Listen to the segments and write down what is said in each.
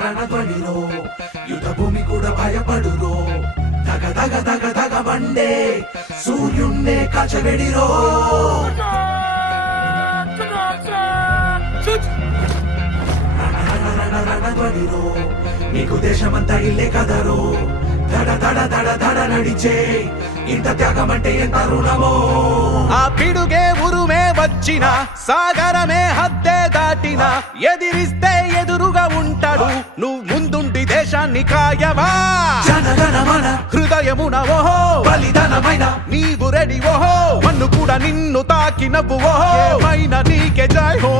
రణధ్వనిలో యుద్ధ భూమి కూడా భయపడురో దగ దగ దగ దగ మండే సూర్యున్నే కాచవెడిరో రణధ్వనిలో నీకు దేశమంతా ఇల్లే కదరో దడ దడ దడ దడ నడిచే ఇంత త్యాగం అంటే ఎంత రుణమో ఆ పిడుగే ఉరుమే వచ్చిన సాగరమే హద్దే దాటిన ఎదిరిస్తే ఎదురుగా ఉంటాడు నువ్వు ముందుండి దేశాన్ని కాయవా జనగణమన హృదయమున ఓహో బలిదానమైన నీవు రెడీ ఓహో మన్ను కూడా నిన్ను తాకినవ్వు ఓహో మైన నీకే జై హో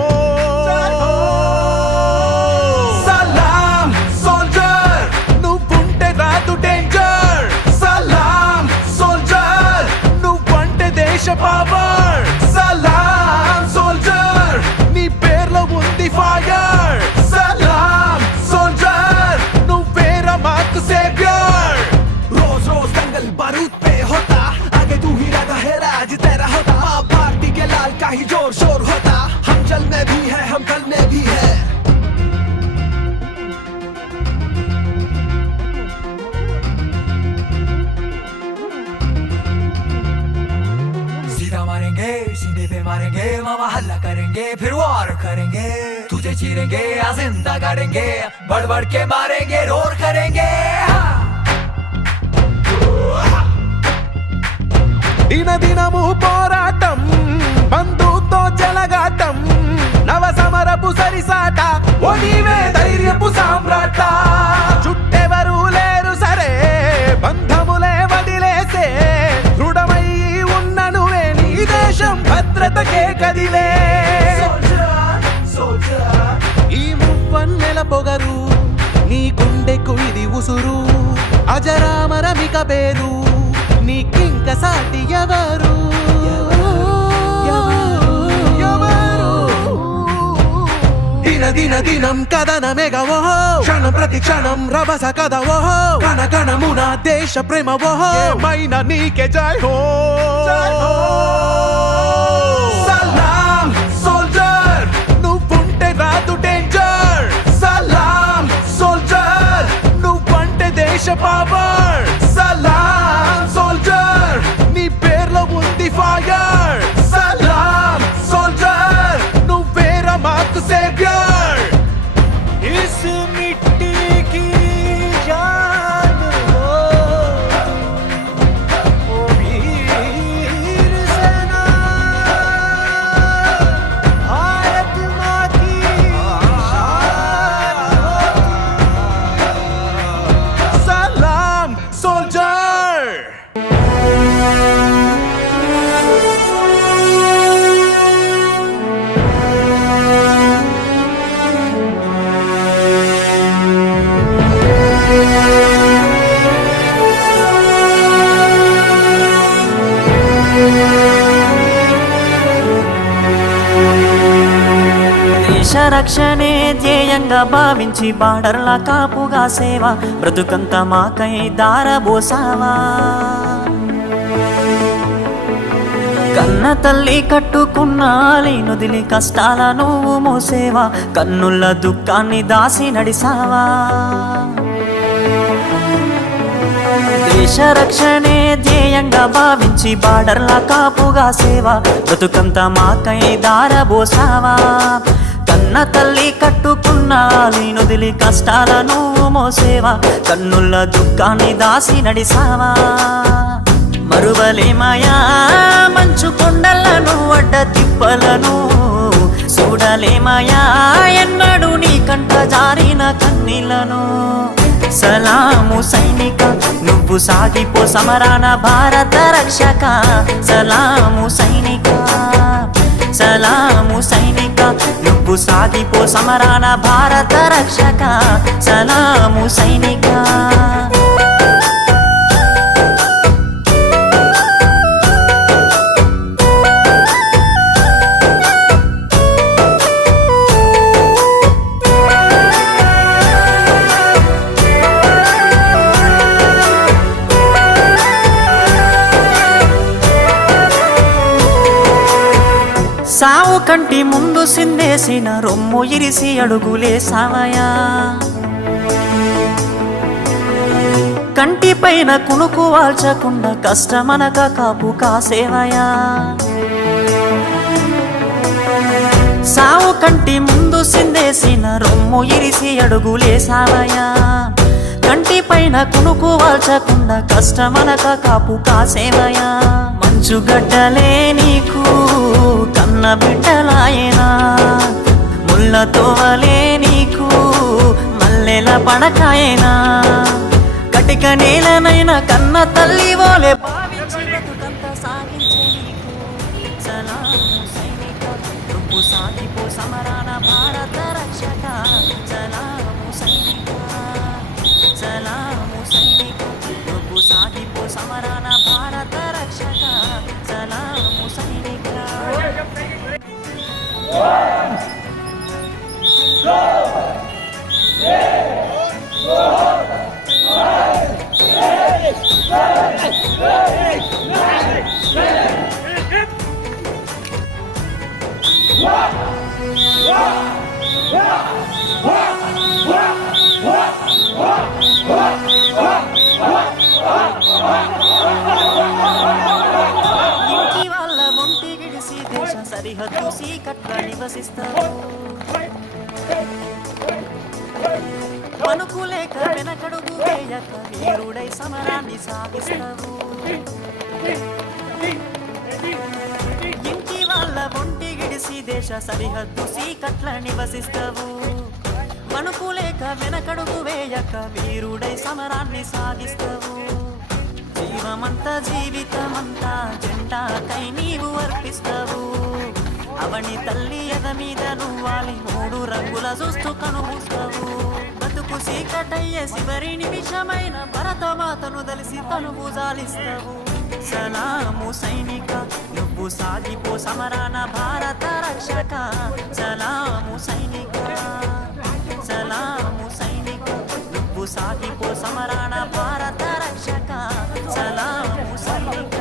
సలాం సోల్జర్ నువ్వుంటే రాదు డేంజర్ సలాం సోల్జర్ నువ్వంటే దేశ పవర్ సలాం సోల్జర్ నీ పేర్లో ఉంది ఫైర్ సలాం సోల్జర్ నువ్వేరా మాకు సేవ్యర్ रोज रोज दंगल बारूद पे होता आगे तू ही लगा है राज तेरा होता माँ भारती के लाल का ही जोर शोर होता हम जल में भी है हम कल में भी है सीधा मारेंगे सीधे पे मारेंगे मामा हल्ला करेंगे फिर वार करेंगे तुझे चीरेंगे या जिंदा गाड़ेंगे बढ़ बढ़ के मारेंगे रोर करेंगे దినదినము పోరాటం బంధుతో చెలగాటం నవ సమరపు సరిసాట ఓ నీవే ధైర్యపు సామ్రాట చుట్టెవరు లేరు సరే బంధములే వదిలేసే దృఢమై ఉన్న నువ్వే నీ దేశం భద్రతకే కదిలే ఈ మువ్వన్నెల పొగరు నీ గుండెకు ఇది ఉసురు అజరామరమిక పేరు నీకింక సాటి ఎవరు దిన దిన దినం కథనమెగవో క్షణం ప్రతి క్షణం రభస కథవో కణ కణమున దేశ ప్రేమ ఓహో మైన నీకే జై హో సలాం సోల్జర్ నువ్వుంటే రాదు డేంజర్ సలాం సోల్జర్ నువ్వంటే దేశ పవర్ సలాం సోల్జర్ నీ పేర్లో ఉంది ఫైర్ సలాం సోల్జర్ నువ్వేరా మాకు సేవ్యర్ ఇస్ మిట్టి కి జాన్ హో ఓ వీర్ సేనా భారత్ మాँ की शान हो सलाम सोल्जर దేశ రక్షణే ధ్యేయంగా భావించి బార్డర్ల కాపుగా సేవ బ్రతుకంత మాకై దారబోసావా కన్న తల్లి కట్టుకున్న నుదిలి కష్టాల నువ్వు మోసేవా కన్నుల దుఃఖాన్ని దాసి నడిసావా దేశ రక్షణే ధ్యేయంగా భావించి బార్డర్ల కాపుగా సేవ బ్రతుకంత మాకై దారబోసావా కన్న తల్లి కట్టుకున్న నుదిలి కష్టాల నువ్వు మోసేవా కన్నుల దుఃఖాన్ని దాసి నడిసావా మరువలేమయా మంచు కొండలను అడ్డ తిప్పలను చూడలేమయా ఎన్నడు నీ కంట జారిన కన్నీళ్లను సలాము సైనిక నువ్వు సాగిపో సమరాన భారత రక్షక సలాము సైనిక సలాము సైనిక నువ్వు సాగిపో సమరాన భారత రక్షక సలాము సైనిక కంటి ముందు సిందేసిన రొమ్ము ఇరిసి అడుగులేసావయా కంటి పైన కునుకు వాల్చకుండా కష్టమనక కాపు కాసేవయా సావు కంటి ముందు సిందేసిన రొమ్ము ఇరిసి అడుగులేసావయా కంటి పైన కునుకు వాల్చకుండా కష్టమనక కాపు కాసేవయా మంచుగడ్డలే నీకు కన్న బిడ్డలాయనా ముళ్ళతోవలే నీకు మల్లెల పడకాయనా కటిక నేలనైన కన్న తల్లి ఓలే భావించి బతుకంత సాగించే నీకు సలాము సైనిక నువ్వు సాగిపో సమరాన భారత రక్షక సలాము సైనిక సలాము సైనిక నువ్వు సాగిపో సమరాన భారత రక్షక సలాము సైనిక ఇంటి వాళ్ళ ఒంటి గిడిసి దేశ సరిహద్దు సీకట్ల నివసిస్తారు పనుకులేక వెనకడుగు వేయక వీరుడై సమరాన్ని సాగిస్తావు ఇంటి వాళ్ళ ఒంటి గిడిసి దేశ సరిహద్దు సీకట్ల నివసిస్తావు పనుకులేక వెనకడుగు వేయక వీరుడై సమరాన్ని సాగిస్తావు జీవమంతా జీవితమంతా జెండాకై నీవు అర్పిస్తావు అవని తల్లి ఎద మీద నువ్వాలి మూడు రంగుల చూస్తూ కనుమూస్తావు బతుకు సీకటయ్యే చివరి నిమిషమైన భరతమాతను దలిసి తను భుజాలిస్తావు సలాము సైనిక నువ్వు సాగిపో సమరాన భారత రక్షక సలాము సైనిక సలాము సైనిక నువ్వు సాగిపో సమరాన భారత రక్షక సలాము సైనిక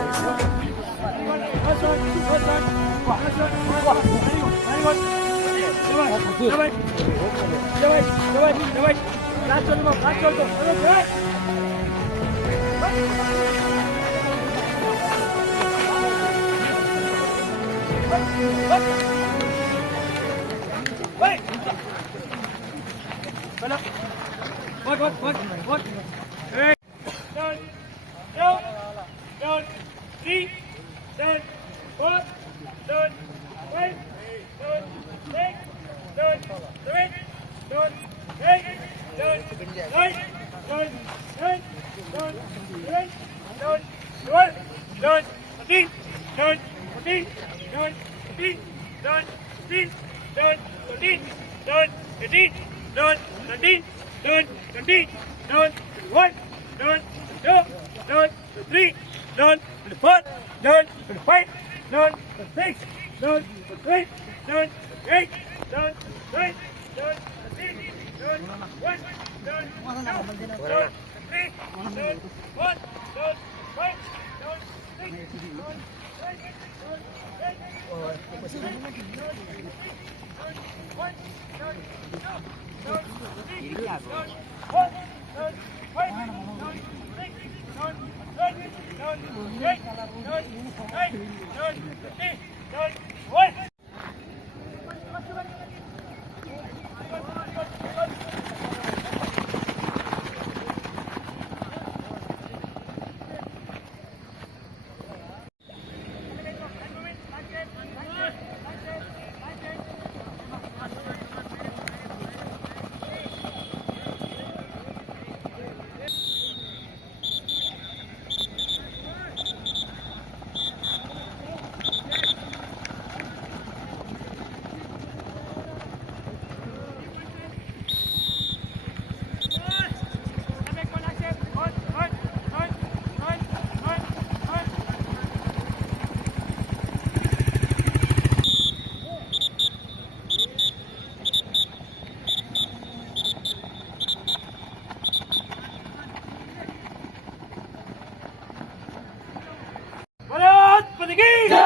भारत माता की